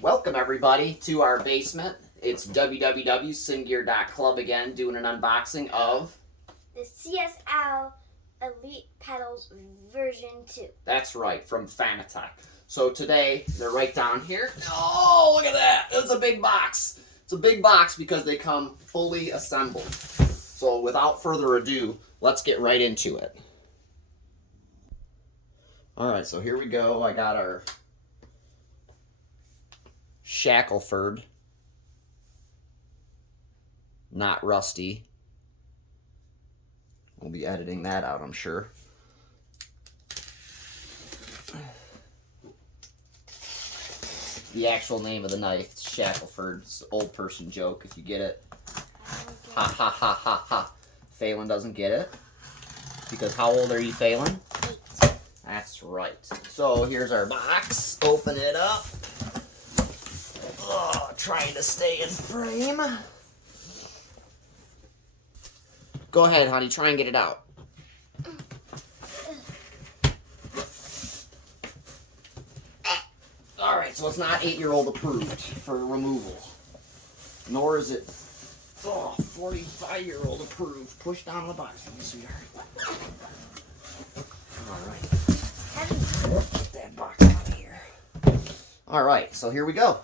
Welcome everybody to our basement. It's www.simgear.club again, doing an unboxing of the CSL Elite Pedals version 2. That's right, from Fanatec. So today, they're right down here. Oh, look at that! It's a big box. It's a big box because they come fully assembled. So without further ado, let's get right into it. Alright, so here we go. I got our Shackleford, not rusty. We'll be editing that out, I'm sure. The actual name of the knife, it's Shackleford. It's an old person joke, if you get it. Ha ha ha ha ha. Phelan doesn't get it. Because how old are you, Phelan? 8. That's right. So here's our box. Open it up. Oh, trying to stay in frame. Go ahead, honey. Try and get it out. Alright, so it's not 8-year-old approved for removal. Nor is it 45-year-old approved. Push down the box for me, sweetheart. Alright. Get that box out of here. Alright, so here we go.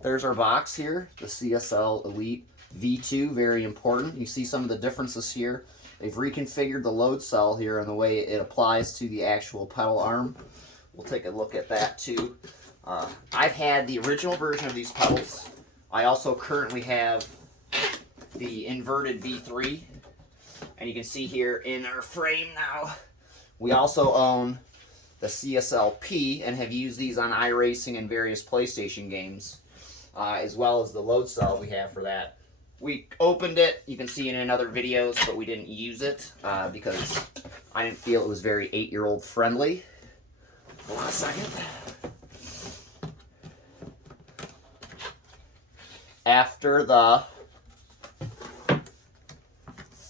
There's our box here, the CSL Elite V2, very important. You see some of the differences here. They've reconfigured the load cell here and the way it applies to the actual pedal arm. We'll take a look at that too. I've had the original version of these pedals. I also currently have the inverted V3. And you can see here in our frame now, we also own the CSL P and have used these on Iracing and various PlayStation games. As well as the load cell we have for that. We opened it, you can see it in other videos, but we didn't use it because I didn't feel it was very 8-year-old friendly. Hold on a second. After the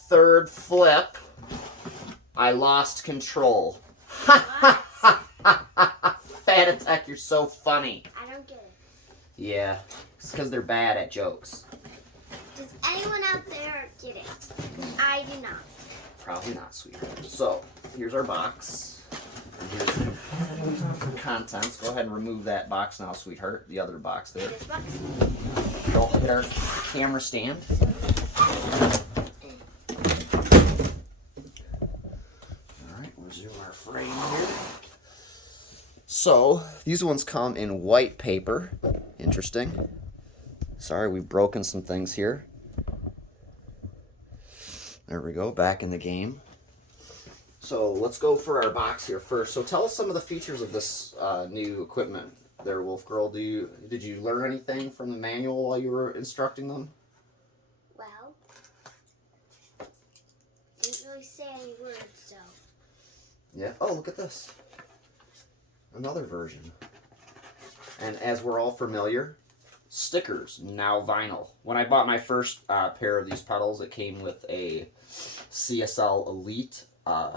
third flip, I lost control. Fanatec, you're so funny. I don't get it. Yeah, it's because they're bad at jokes. Does anyone out there get it? I do not. Probably not, sweetheart. So, here's our box. And here's the contents. Go ahead and remove that box now, sweetheart. The other box there. This box? Go hit our camera stand. Alright, we'll zoom our frame here. So, these ones come in white paper. Interesting. Sorry, we've broken some things here. There we go, back in the game. So, let's go for our box here first. So, tell us some of the features of this new equipment there, Wolfgirl. Did you learn anything from the manual while you were instructing them? Well, didn't really say any words, so. Yeah. Oh, look at this. Another version. And as we're all familiar, stickers, now vinyl. When I bought my first pair of these pedals, it came with a CSL Elite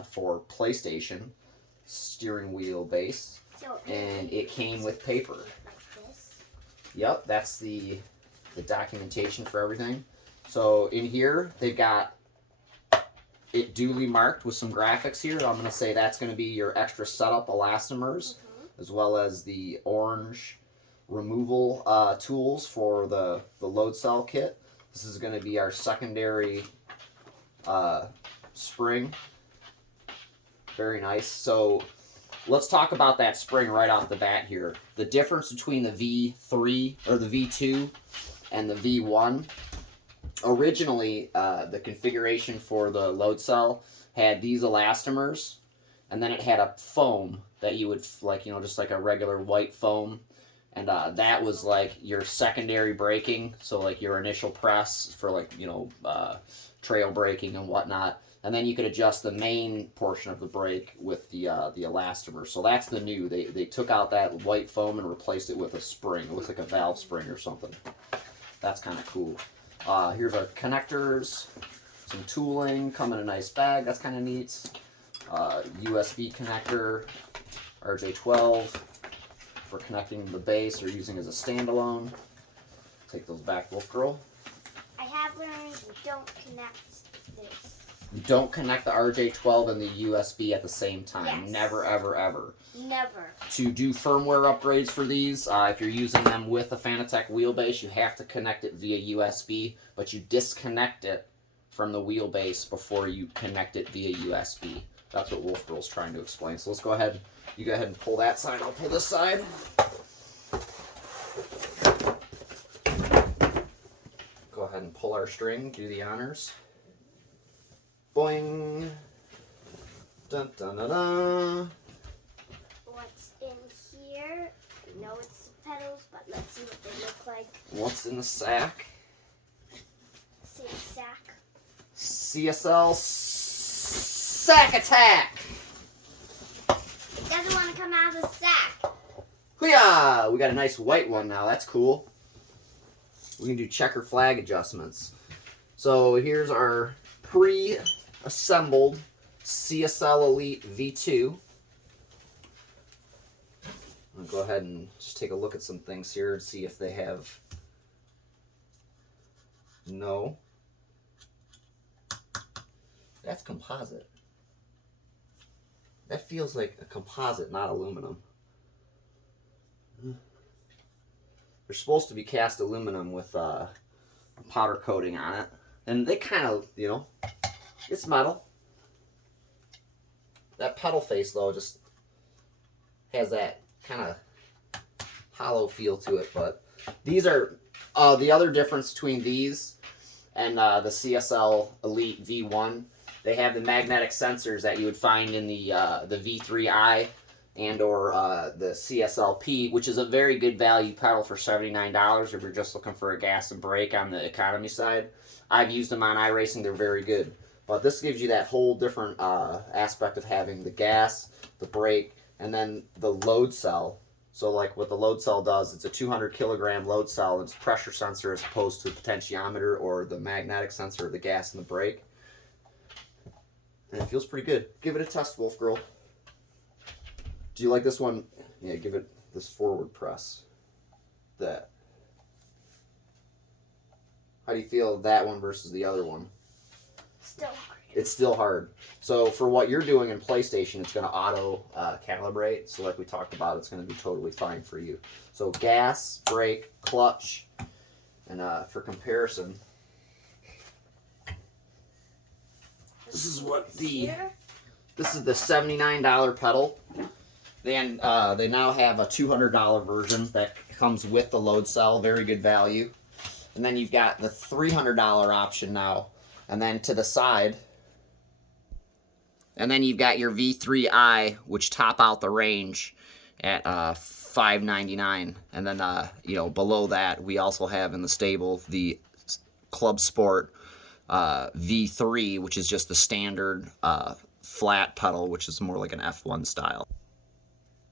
for PlayStation steering wheel base, and it came with paper. Like this? Yep, that's the documentation for everything. So in here, they've got it duly marked with some graphics here. I'm going to say that's going to be your extra setup elastomers, as well as the orange removal tools for the load cell kit. This is going to be our secondary spring. Very nice. So let's talk about that spring right off the bat here. The difference between the V3 or the V2 and the V1. Originally, the configuration for the load cell had these elastomers, and then it had a foam that you would, like, you know, just like a regular white foam, and that was like your secondary braking, so like your initial press for, like, you know, trail braking and whatnot, and then you could adjust the main portion of the brake with the elastomer. So that's the new. They took out that white foam and replaced it with a spring. It looks like a valve spring or something. That's kind of cool. Here's our connectors, some tooling, come in a nice bag, that's kind of neat. USB connector, RJ12, for connecting the bass or using as a standalone. Take those back, Wolf Girl. I have learned you don't connect this. You don't connect the RJ12 and the USB at the same time. Yes. Never, ever, ever. Never. To do firmware upgrades for these, if you're using them with a Fanatec wheelbase, you have to connect it via USB, but you disconnect it from the wheelbase before you connect it via USB. That's what Wolf Girl's trying to explain. So let's go ahead. You go ahead and pull that side. I'll pull this side. Go ahead and pull our string. Do the honors. Boing. Dun dun dun dun. What's in here? I know it's the pedals, but let's see what they look like. What's in the sack? See the sack. CSL Sack Attack! It doesn't want to come out of the sack. Hoo-yah! We got a nice white one now. That's cool. We can do checker flag adjustments. So here's our pre-assembled CSL Elite V2. I'll go ahead and just take a look at some things here and see if they have... No. That's composite. That feels like a composite, not aluminum. They're supposed to be cast aluminum with powder coating on it. And they kind of, you know, it's metal. That pedal face, though, just has that kind of hollow feel to it. But these are, the other difference between these and the CSL Elite V1, they have the magnetic sensors that you would find in the V3i and or the CSLP, which is a very good value pedal for $79 if you're just looking for a gas and brake on the economy side. I've used them on iRacing, they're very good. But this gives you that whole different aspect of having the gas, the brake, and then the load cell. So like what the load cell does, it's a 200 kilogram load cell, it's pressure sensor as opposed to the potentiometer or the magnetic sensor of the gas and the brake. And it feels pretty good. Give it a test, Wolf Girl. Do you like this one? Yeah, give it this forward press. That. How do you feel that one versus the other one? Still hard. It's still hard. So for what you're doing in PlayStation, it's going to auto calibrate. So like we talked about, it's going to be totally fine for you. So gas, brake, clutch, and for comparison, this is what this is the $79 pedal. Then they now have a $200 version that comes with the load cell, very good value. And then you've got the $300 option now. And then to the side, and then you've got your V3i, which top out the range at $599. And then you know, below that, we also have in the stable the Club Sport V3, which is just the standard flat pedal, which is more like an F1 style.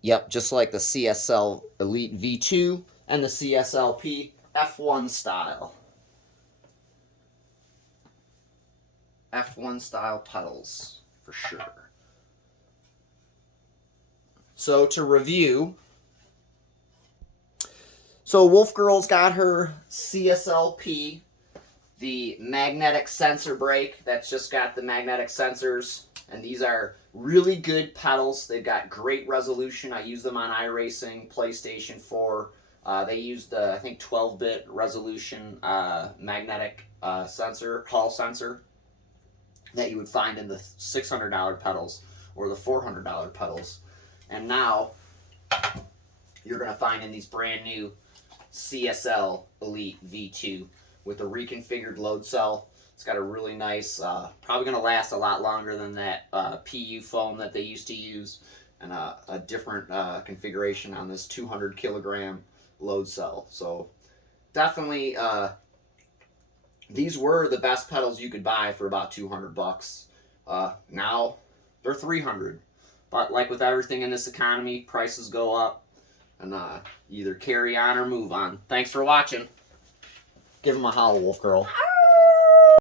Yep, just like the CSL Elite V2 and the CSLP F1 style. F1 style pedals, for sure. So to review, so Wolf Girl's got her CSLP, the magnetic sensor brake that's just got the magnetic sensors, and these are really good pedals. They've got great resolution. I use them on iRacing, PlayStation 4. They use the, I think, 12-bit resolution magnetic sensor, Hall sensor that you would find in the $600 pedals or the $400 pedals. And now you're going to find in these brand new CSL Elite V2 with a reconfigured load cell. It's got a really nice, probably going to last a lot longer than that PU foam that they used to use, and a different configuration on this 200 kilogram load cell. So definitely, these were the best pedals you could buy for about $200. Now they're $300. But like with everything in this economy, prices go up, and either carry on or move on. Thanks for watching. Give them a howl, Wolf Girl.